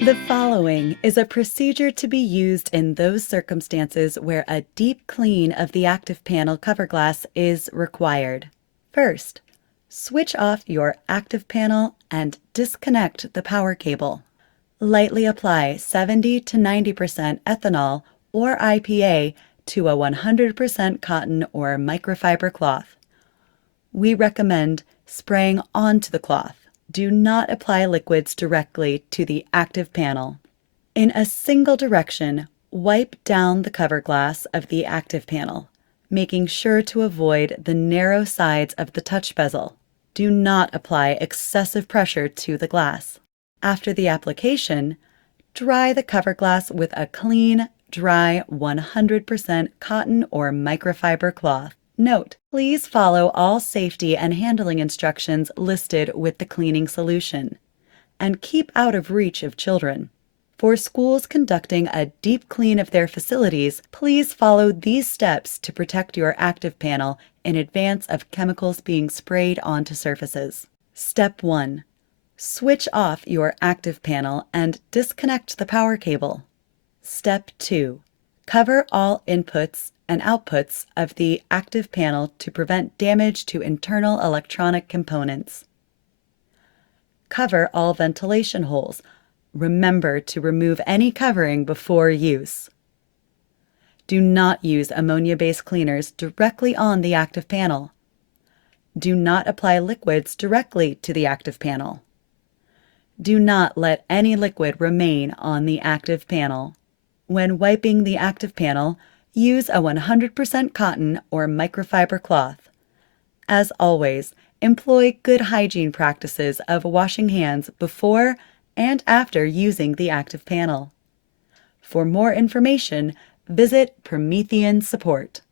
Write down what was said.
The following is a procedure to be used in those circumstances where a deep clean of the ActivPanel cover glass is required. First, switch off your ActivPanel and disconnect the power cable. Lightly apply 70 to 90% ethanol or IPA to a 100% cotton or microfiber cloth. We recommend spraying onto the cloth. Do not apply liquids directly to the ActivPanel. In a single direction, wipe down the cover glass of the ActivPanel, making sure to avoid the narrow sides of the touch bezel. Do not apply excessive pressure to the glass. After the application, dry the cover glass with a clean, dry 100% cotton or microfiber cloth. Note: please follow all safety and handling instructions listed with the cleaning solution, and keep out of reach of children. For schools conducting a deep clean of their facilities, please follow these steps to protect your ActivPanel in advance of chemicals being sprayed onto surfaces. Step 1. Switch off your ActivPanel and disconnect the power cable. Step 2. Cover all inputs and outputs of the ActivPanel to prevent damage to internal electronic components. Cover all ventilation holes. Remember to remove any covering before use. Do not use ammonia-based cleaners directly on the ActivPanel. Do not apply liquids directly to the ActivPanel. Do not let any liquid remain on the ActivPanel. When wiping the ActivPanel, use a 100% cotton or microfiber cloth. As always, employ good hygiene practices of washing hands before and after using the ActivPanel. For more information, visit Promethean Support.